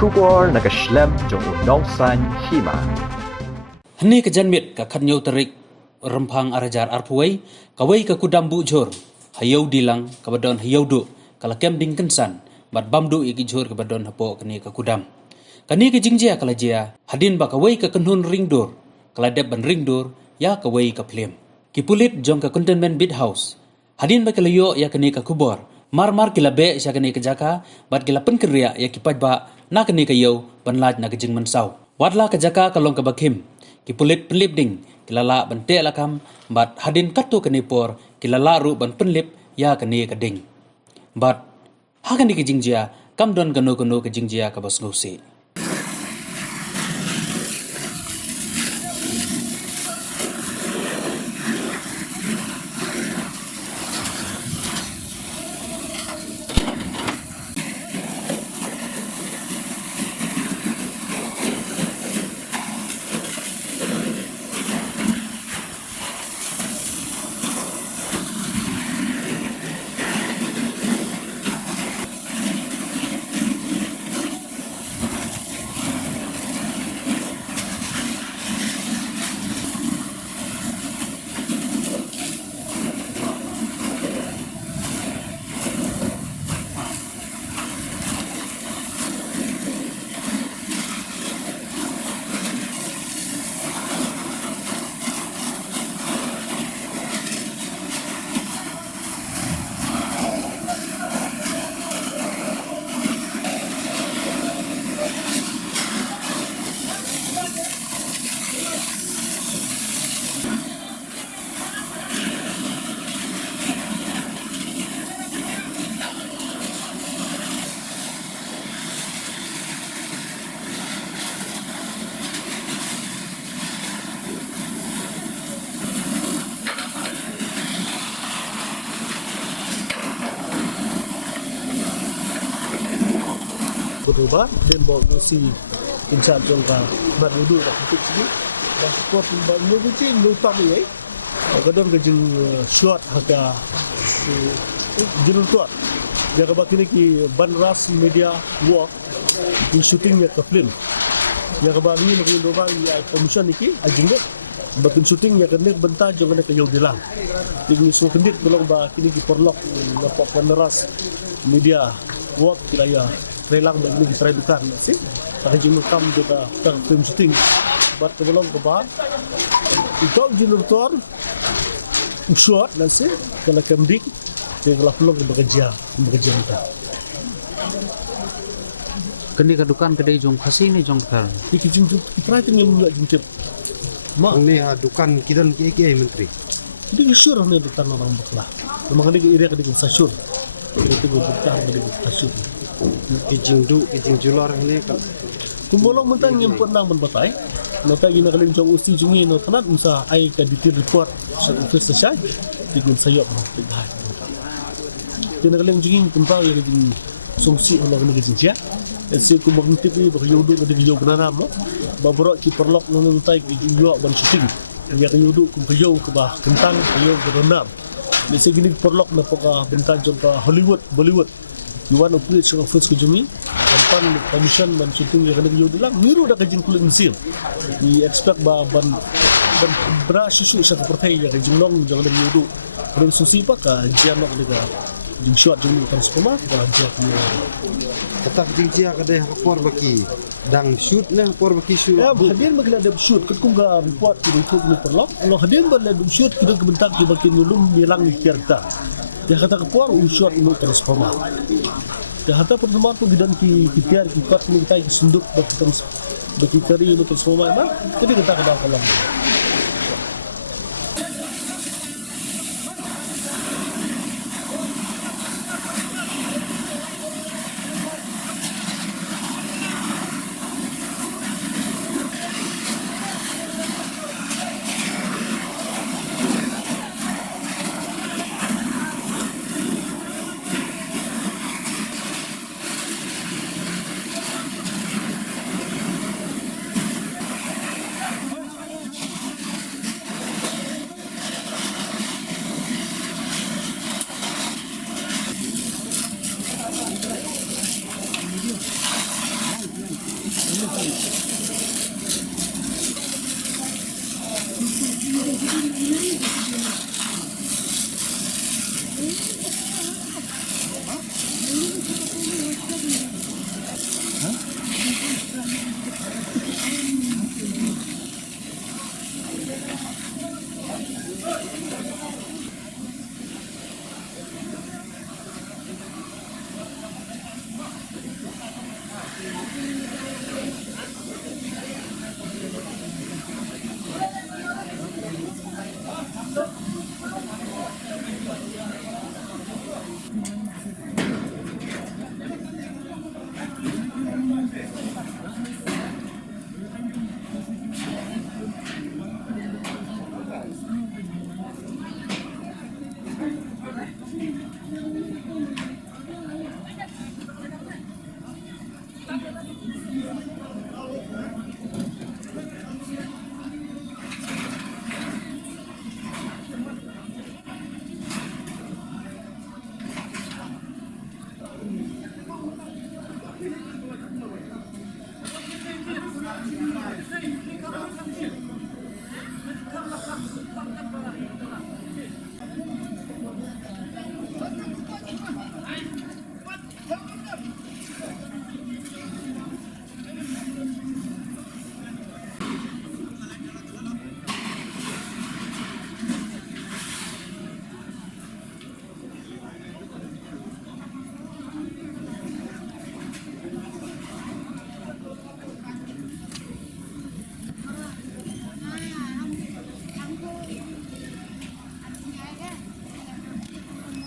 Shubor nakaslem jong udongsan hima. Hni ka janmit ka khanyo tarik rempang arajar arpuai kawai ka kudam bujur hayau dilang ka badon hayau du kala kem ding kensan bat bamdu iki jur ka badon hapo kani ka kudam kani ka jingjia kala jia hadin ba kawai ka kenhun ringdur kala deb ban ringdur ya kawai ka plem kipulit jong ka containment bid house hadin ba kala yo ya kani ka kubor mar kila be sya kani ka jaka bat kila penkria ya kipaj ba na kani ka yo ban laj na ka jing mansau wadla ka jaka kalong ka bakhim kipulit penlip ding kilala ban te lakam bat hadin katu kani por kilala ru ban penlip ya kani ka ding bat ha kani ka jingjia kam don kanu ka jingjia ka bas ngusi berubah dan bawa kursi insya Allah bar duduk kat titik sini dah kuat bangun kucing lupa ni kadang kejeng shot harga jenun tuat jaga bakini ki ban ras media work di shooting ya ke film ya ke bagi nak orang ya commission niki ajeng bakin shooting ya kena bentar jangan ke jauh dilang ini semua kendit belum ba kini ki perlok dapat ban ras media work kilaya relang bagi di tradukan sih ada jumlah kam juga tang film shooting bat belum ke ba itu jenur tor shot nasi kalau kamdik dia kalau pelong bekerja kita kani ka dukan kedai jong khasi ni jong thar iki jung kita tinggal enggak jungtip mak ni dukan kidan ki menteri dia syur ni dukan orang bakla makanya ke area ke sasyur itu bukan dari sasyur kijing jular ni kan kumbolong mentang yang pernah berbatai nota gina kalin jong usi jungi no tanat usa ai ka detail report sa office sa digun sayop tighay gina kalin jungi tempat yang di songsi orang ni jinja esi ku magntip ni ba yodo ka di yodo na mo babro ki perlok no ntai ki yo ban shooting ya ka yodo ku kayo ka ba kentang kayo ka Nasi gini perlok na paka bintang jong ka Bollywood Yuan operate sa first ko jumi kampan commission man shooting ya kana yo dilang miru da kajing kulit mesin I expect ba ban bra susu sa pertai ya kajing long jangan da yo ren susi pa ka jian nok da jing shot jumi kan sepema ka jian kata kijing ka dai hapor baki dang shoot na hapor baki shoot ya hadir magla da shoot kat kum ga report ki ko ni perlok lo hadir ba da shoot ki da bentak ki baki nulum milang ni kerta dia kata kepuar usuat ini transforma dia kata pertemuan pun ki tiar ki kot ni tai ki sunduk bagi kari ini transforma ba jadi kita kada kalam